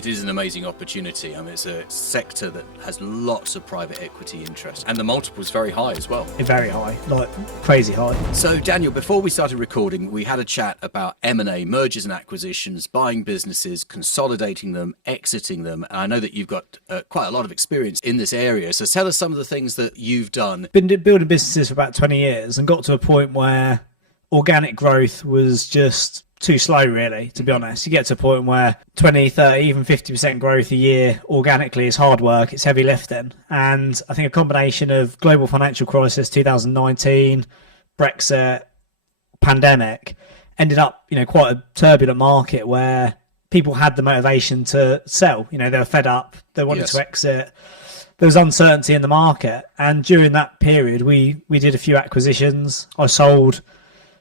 it is an amazing opportunity. I mean, it's a sector that has lots of private equity interest, and the multiple's very high as well. Very high, like crazy high. So, Daniel, before we started recording, we had a chat about M&A, mergers and acquisitions, buying businesses, consolidating them, exiting them. And I know that you've got quite a lot of experience in this area. So tell us some of the things that you've done. Been building businesses for about 20 years and got to a point where organic growth was just too slow, really, to be honest. You get to a point where 20, 30, even 50% growth a year organically is hard work, it's heavy lifting. And I think a combination of global financial crisis, 2019, Brexit, pandemic, ended up, quite a turbulent market where people had the motivation to sell. They were fed up, they wanted to exit. There was uncertainty in the market. And during that period, we did a few acquisitions. I sold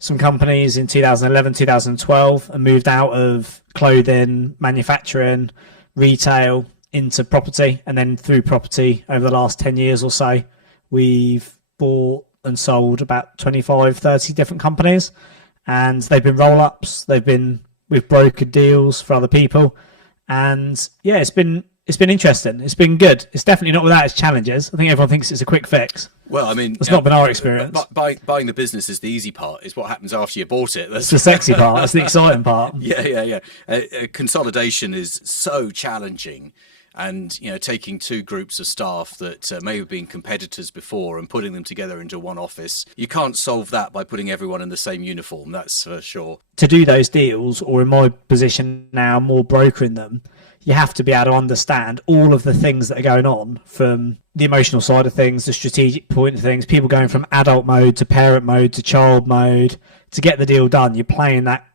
some companies in 2011, 2012 and moved out of clothing, manufacturing, retail into property. And then through property over the last 10 years or so, we've bought and sold about 25, 30 different companies. And they've been roll-ups. We've brokered deals for other people. And yeah, it's been interesting. It's been good. It's definitely not without its challenges. I think everyone thinks it's a quick fix. Well, I mean, it's not been our experience. Buying the business is the easy part. It's what happens after you bought it. That's the sexy part. That's the exciting part. Yeah. Consolidation is so challenging. And, taking two groups of staff that may have been competitors before and putting them together into one office, you can't solve that by putting everyone in the same uniform, that's for sure. To do those deals, or in my position now, more brokering them, you have to be able to understand all of the things that are going on, from the emotional side of things, the strategic point of things, people going from adult mode to parent mode to child mode. To get the deal done, you're playing that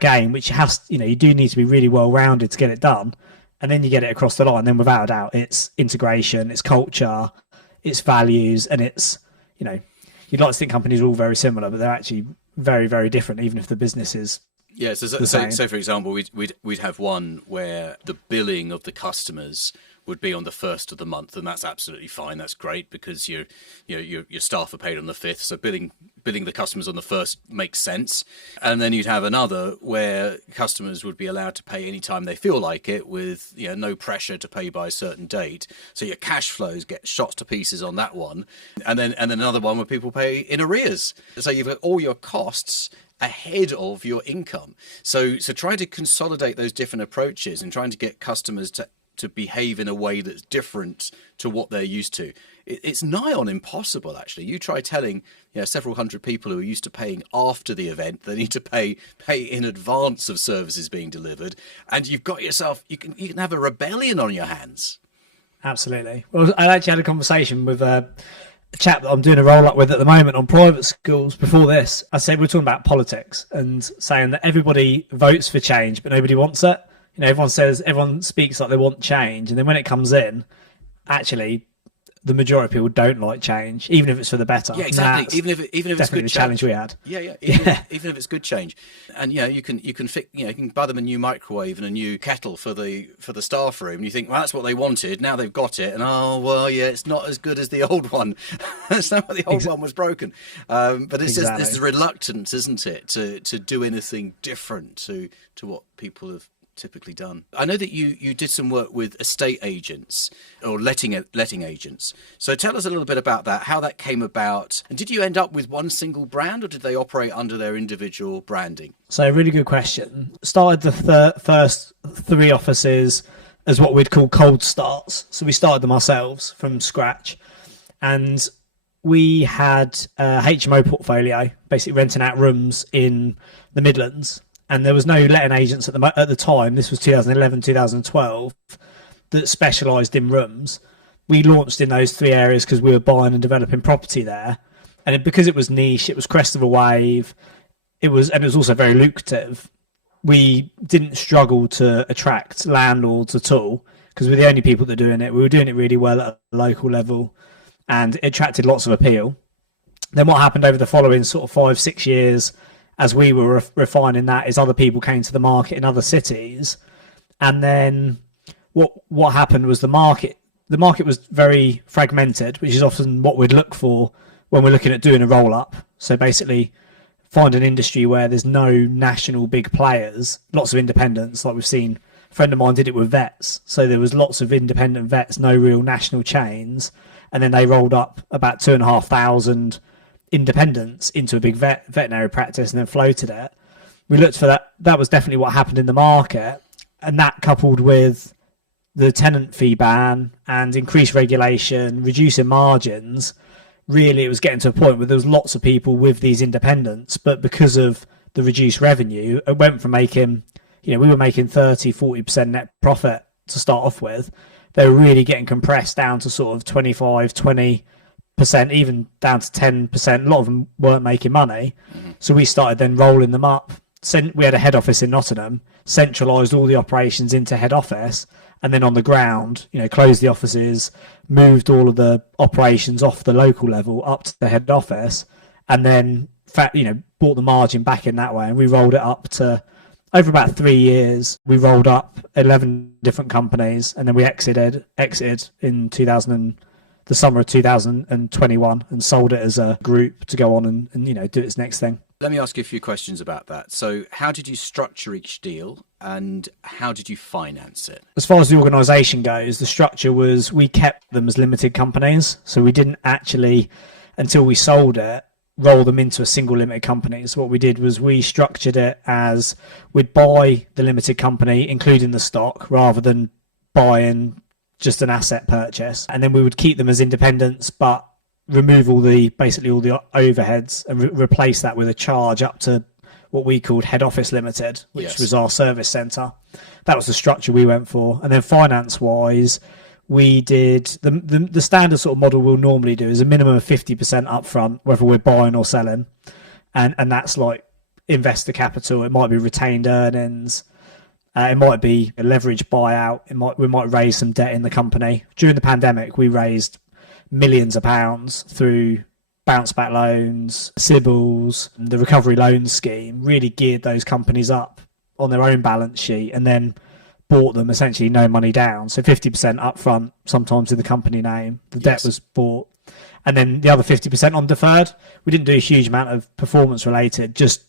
game, which you do need to be really well-rounded to get it done. And then you get it across the line. Then without a doubt, it's integration, it's culture, it's values, and it's, you'd like to think companies are all very similar, but they're actually very, very different, even if the business is so for example, we'd have one where the billing of the customers would be on the 1st of the month, and that's absolutely fine. That's great because your staff are paid on the 5th, so billing the customers on the 1st makes sense. And then you'd have another where customers would be allowed to pay anytime they feel like it, with no pressure to pay by a certain date. So your cash flows get shot to pieces on that one, and then another one where people pay in arrears. So you've got all your costs ahead of your income. So trying to consolidate those different approaches and trying to get customers to behave in a way that's different to what they're used to. It's nigh on impossible, actually. You try telling several hundred people who are used to paying after the event, they need to pay in advance of services being delivered, and you've got yourself, you can have a rebellion on your hands. Absolutely. Well, I actually had a conversation with a chap that I'm doing a roll-up with at the moment on private schools. Before this, I said we're talking about politics and saying that everybody votes for change, but nobody wants it. Everyone speaks like they want change, and then when it comes in, actually, the majority of people don't like change, even if it's for the better. Yeah, exactly. Even if it's good the challenge we had. Even if it's good change, and you can buy them a new microwave and a new kettle for the staff room, and you think, well, that's what they wanted. Now they've got it, and it's not as good as the old one. It's not the old one was broken. But it's just this reluctance, isn't it, to do anything different to what people have typically done. I know that you did some work with estate agents or letting agents. So tell us a little bit about that, how that came about, and did you end up with one single brand, or did they operate under their individual branding? So really good question. Started the first 3 offices as what we'd call cold starts. So we started them ourselves from scratch, and we had a HMO portfolio, basically renting out rooms in the Midlands. And there was no letting agents at the time. This was 2011, 2012, that specialised in rooms. We launched in those 3 areas because we were buying and developing property there, and because it was niche, it was crest of a wave. It was also very lucrative. We didn't struggle to attract landlords at all because we're the only people that are doing it. We were doing it really well at a local level, and it attracted lots of appeal. Then what happened over the following sort of 5-6 years, as we were refining that, is other people came to the market in other cities. And then what happened was the market was very fragmented, which is often what we'd look for when we're looking at doing a roll-up. So basically find an industry where there's no national big players, lots of independents, like we've seen A friend of mine did it with vets. So there was lots of independent vets, no real national chains. And then they rolled up about 2,500 independents into a big veterinary practice and then floated it. We looked for that. That was definitely what happened in the market. And that coupled with the tenant fee ban and increased regulation, reducing margins, really it was getting to a point where there was lots of people with these independents, but because of the reduced revenue, it went from making, we were making 30-40% net profit to start off with. They were really getting compressed down to sort of 25-20%, even down to 10%. A lot of them weren't making money. So we started then rolling them up. We had a head office in Nottingham, centralised all the operations into head office, and then on the ground, closed the offices, moved all of the operations off the local level up to the head office, and then brought the margin back in that way. And we rolled it up to, over about 3 years, we rolled up 11 different companies, and then we exited in the summer of 2021 and sold it as a group to go on and do its next thing. Let me ask you a few questions about that. So how did you structure each deal and how did you finance it? As far as the organisation goes, the structure was we kept them as limited companies. So we didn't actually, until we sold it, roll them into a single limited company. So what we did was we structured it as we'd buy the limited company, including the stock, rather than buying just an asset purchase. And then we would keep them as independents, but remove basically all the overheads and replace that with a charge up to what we called head office limited, which was our service centre. That was the structure we went for. And then finance wise, we did the standard sort of model we'll normally do is a minimum of 50% upfront, whether we're buying or selling. And that's like investor capital. It might be retained earnings. It might be a leveraged buyout. We might raise some debt in the company. During the pandemic, we raised millions of pounds through bounce back loans, Sybil's, the recovery loan scheme, really geared those companies up on their own balance sheet and then bought them essentially no money down. So 50% upfront, sometimes in the company name. The debt was bought. And then the other 50% on deferred. We didn't do a huge amount of performance related, just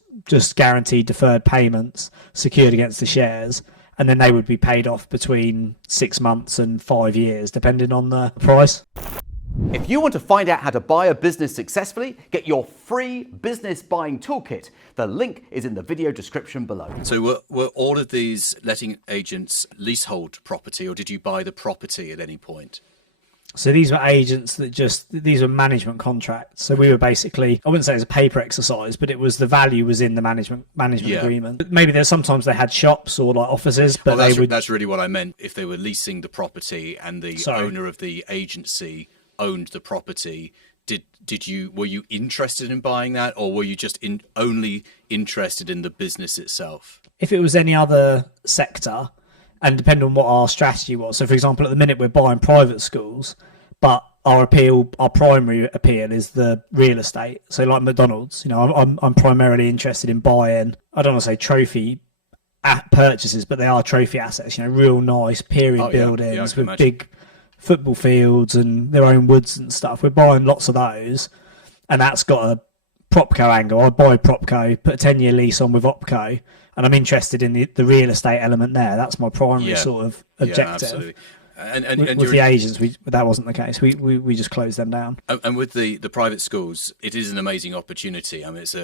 guaranteed deferred payments secured against the shares. And then they would be paid off between 6 months and 5 years, depending on the price. If you want to find out how to buy a business successfully, get your free business buying toolkit. The link is in the video description below. So were all of these letting agents leasehold property, or did you buy the property at any point? So these were agents these were management contracts. So we were basically, I wouldn't say it was a paper exercise, but it was the value was in the management agreement. Maybe sometimes they had shops or like offices, but that's really what I meant. If they were leasing the property and the owner of the agency owned the property, were you interested in buying that, or were you just only interested in the business itself? If it was any other sector, and depending on what our strategy was. So for example, at the minute we're buying private schools, but our primary appeal is the real estate. So like McDonald's, I'm primarily interested in buying, I don't want to say trophy purchases, but they are trophy assets, real nice period buildings with big football fields and their own woods and stuff. We're buying lots of those, and that's got a Propco angle. I'd buy Propco, put a 10-year lease on with Opco, and I'm interested in the real estate element there. That's my primary sort of objective. And with the agents, that wasn't the case. We just closed them down. And with the private schools, it is an amazing opportunity. I mean, it's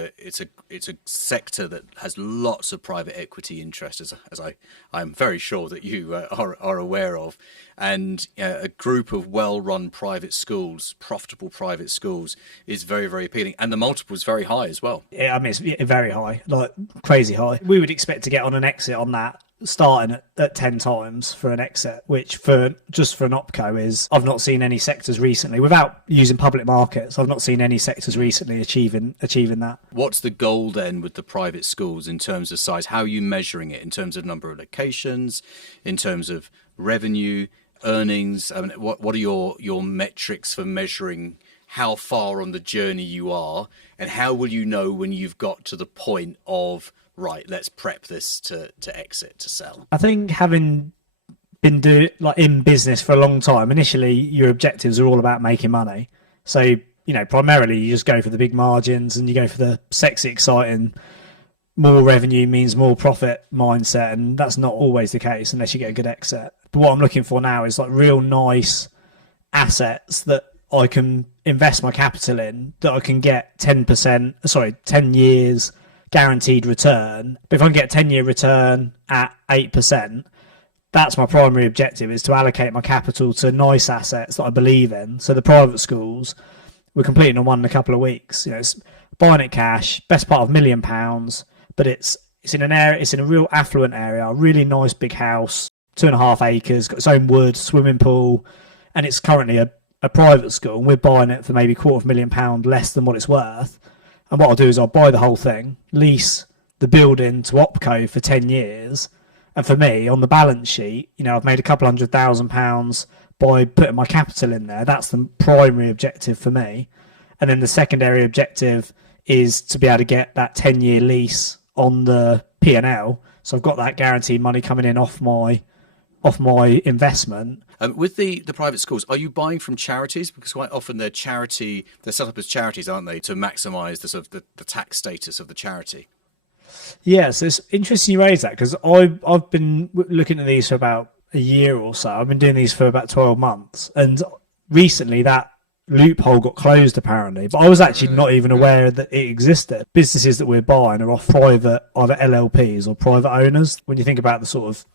a sector that has lots of private equity interest, as I'm very sure that you are aware of, and a group of well-run private schools, profitable private schools, is very, very appealing, and the multiple is very high as well. Yeah, I mean, it's very high, like crazy high. We would expect to get on an exit on that, starting at 10 times for an exit, which for an Opco is, I've not seen any sectors recently, without using public markets, I've not seen any sectors recently achieving that. What's the goal then with the private schools in terms of size? How are you measuring it in terms of number of locations, in terms of revenue, earnings? I mean, what are your metrics for measuring how far on the journey you are, and how will you know when you've got to the point of, right, let's prep this to exit, to sell? I think having been in business for a long time, initially your objectives are all about making money. So, primarily you just go for the big margins and you go for the sexy, exciting more revenue means more profit mindset, and that's not always the case unless you get a good exit. But what I'm looking for now is like real nice assets that I can invest my capital in, that I can get 10 years guaranteed return. But if I can get a 10-year return at 8%, that's my primary objective, is to allocate my capital to nice assets that I believe in. So the private schools, we're completing on one in a couple of weeks. You know, it's buying it cash, best part of £1 million, but it's in an area, it's in a real affluent area, a really nice big house, 2.5 acres, got its own wood, swimming pool, and it's currently a private school, and we're buying it for maybe £250,000 less than what it's worth. And what I'll do is I'll buy the whole thing, lease the building to Opco for 10 years. And for me, on the balance sheet, you know, I've made a couple £100,000 by putting my capital in there. That's the primary objective for me. And then the secondary objective is to be able to get that 10-year lease on the P&L. So I've got that guaranteed money coming in off my investment. With the private schools, are you buying from charities? Because quite often they're set up as charities, aren't they, to maximise the sort of the tax status of the charity? Yeah, so it's interesting you raise that, because I've been looking at these for about a year or so. I've been doing these for about 12 months, and recently that loophole got closed apparently, but I was actually not even aware that it existed. Businesses that we're buying are off private, either LLPs or private owners. When you think about the sort of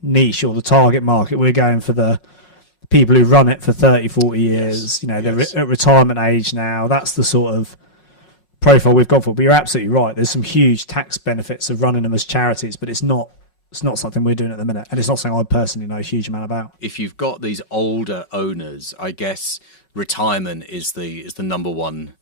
niche or the target market, we're going for the people who run it for 30-40 years. Yes. You know, they're at retirement age now. That's the sort of profile we've gone for. But you're absolutely right, there's some huge tax benefits of running them as charities, but it's not something we're doing at the minute, and it's not something I personally know a huge amount about. If you've got these older owners, I guess retirement is the number one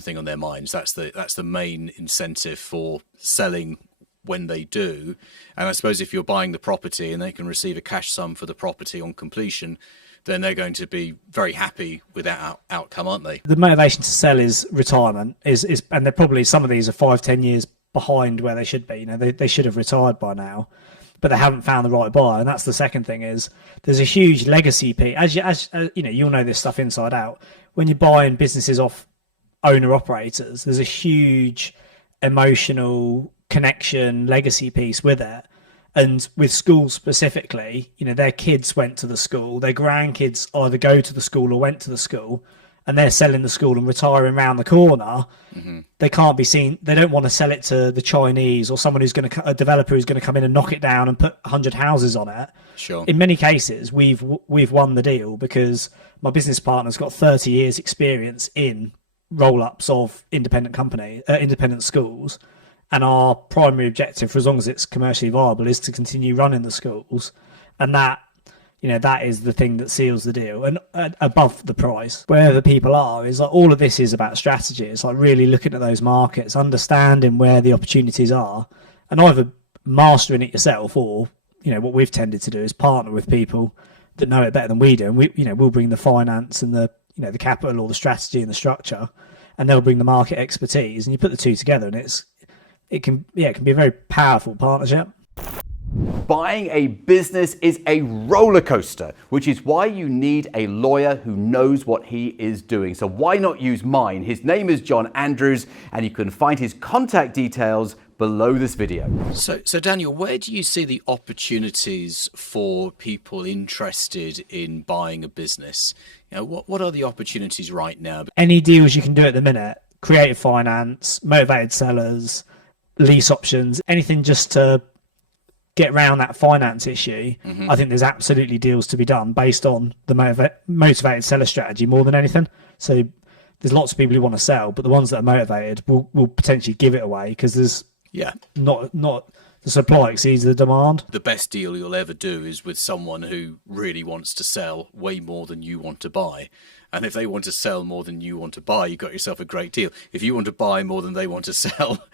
thing on their minds. That's the main incentive for selling when they do. And I suppose if you're buying the property and they can receive a cash sum for the property on completion, then they're going to be very happy with that outcome, aren't they? The motivation to sell is retirement, and they're probably, some of these are 5-10 years behind where they should be. You know, they should have retired by now, but they haven't found the right buyer. And that's the second thing, is there's a huge legacy piece. As you know, you'll know this stuff inside out. When you're buying businesses off owner operators, there's a huge emotional connection legacy piece with it. And with schools specifically, you know, their kids went to the school, their grandkids either go to the school or went to the school, and they're selling the school and retiring around the corner. Mm-hmm. They can't be seen. They don't want to sell it to the Chinese or someone a developer who's going to come in and knock it down and put 100 houses on it. Sure. In many cases, we've won the deal because my business partner's got 30 years experience in roll-ups of independent schools. And our primary objective, for as long as it's commercially viable, is to continue running the schools. And that, you know, that is the thing that seals the deal. And above the price, wherever people are, is like, all of this is about strategy. It's like really looking at those markets, understanding where the opportunities are, and either mastering it yourself, or, you know, what we've tended to do is partner with people that know it better than we do. And we'll bring the finance and the capital or the strategy and the structure, and they'll bring the market expertise, and you put the two together, and it can be a very powerful partnership. Buying a business is a roller coaster, which is why you need a lawyer who knows what he is doing. So why not use mine? His name is John Andrews, and you can find his contact details below this video. So Daniel, where do you see the opportunities for people interested in buying a business? You know, what are the opportunities right now? Any deals you can do at the minute: creative finance, motivated sellers, lease options, anything just to get around that finance issue. Mm-hmm. I think there's absolutely deals to be done based on the motivated seller strategy more than anything. So there's lots of people who want to sell, but the ones that are motivated will potentially give it away, because there's not the supply exceeds the demand. The best deal you'll ever do is with someone who really wants to sell way more than you want to buy. And if they want to sell more than you want to buy, you've got yourself a great deal. If you want to buy more than they want to sell,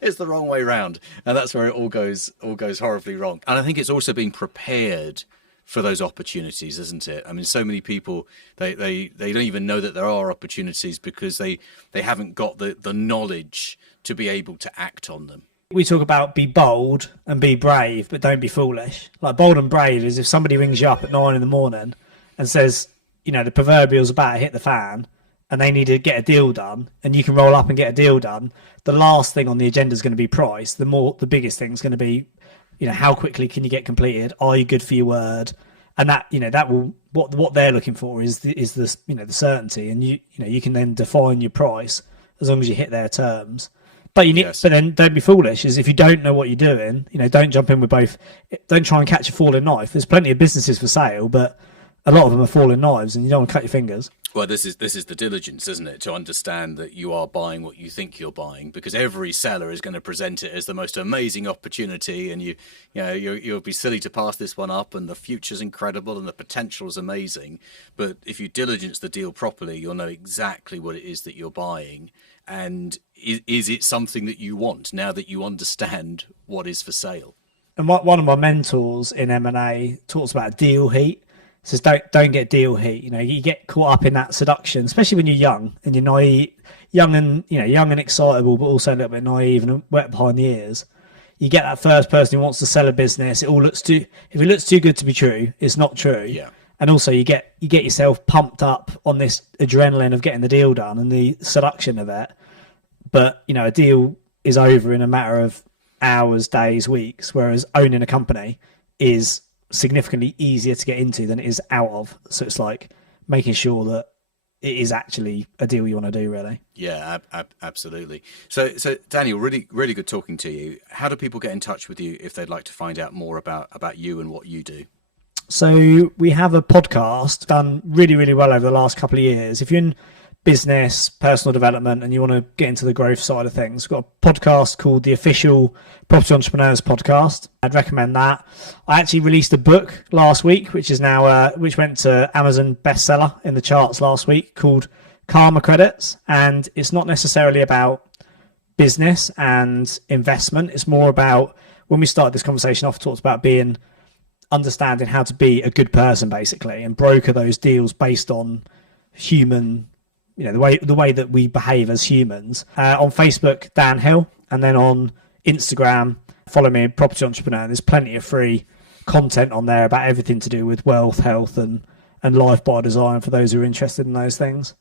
it's the wrong way round. And that's where it all goes horribly wrong. And I think it's also being prepared for those opportunities, isn't it? I mean, so many people, they don't even know that there are opportunities because they haven't got the knowledge to be able to act on them. We talk about be bold and be brave, but don't be foolish. Like, bold and brave is if somebody rings you up at 9 a.m. and says, you know, the proverbial's about to hit the fan, and they need to get a deal done, and you can roll up and get a deal done, the last thing on the agenda is going to be price. The biggest thing is going to be, how quickly can you get completed? Are you good for your word? And that, that will, what they're looking for is this, the certainty, and you can then define your price as long as you hit their terms. But but then don't be foolish. Is if you don't know what you're doing, don't jump in with both. Don't try and catch a falling knife. There's plenty of businesses for sale, but a lot of them are falling knives, and you don't want to cut your fingers. Well, this is the diligence, isn't it? To understand that you are buying what you think you're buying, because every seller is going to present it as the most amazing opportunity, and you'll be silly to pass this one up, and the future's incredible and the potential is amazing. But if you diligence the deal properly, you'll know exactly what it is that you're buying, and is it something that you want now that you understand what is for sale? And one of my mentors in M&A talks about deal heat. Says don't get deal heat. You get caught up in that seduction, especially when you're young and you're naive, young and excitable, but also a little bit naive and wet behind the ears. You get that first person who wants to sell a business. If it looks too good to be true, it's not true. Yeah. And also you get yourself pumped up on this adrenaline of getting the deal done and the seduction of it. But a deal is over in a matter of hours, days, weeks, whereas owning a company is significantly easier to get into than it is out of. So it's like making sure that it is actually a deal you want to do, really. Yeah, absolutely. So Daniel, really, really good talking to you. How do people get in touch with you if they'd like to find out more about you and what you do? So we have a podcast done really, really well over the last couple of years. If you're in business, personal development, and you want to get into the growth side of things, we've got a podcast called the Official Property Entrepreneurs Podcast. I'd recommend that. I actually released a book last week, which went to Amazon bestseller in the charts last week, called Karma Credits. And it's not necessarily about business and investment. It's more about, when we started this conversation off, talked about understanding how to be a good person, basically, and broker those deals based on human, the way that we behave as humans. On Facebook, Dan Hill, and then on Instagram, follow me, Property Entrepreneur. There's plenty of free content on there about everything to do with wealth, health, and life by design for those who are interested in those things.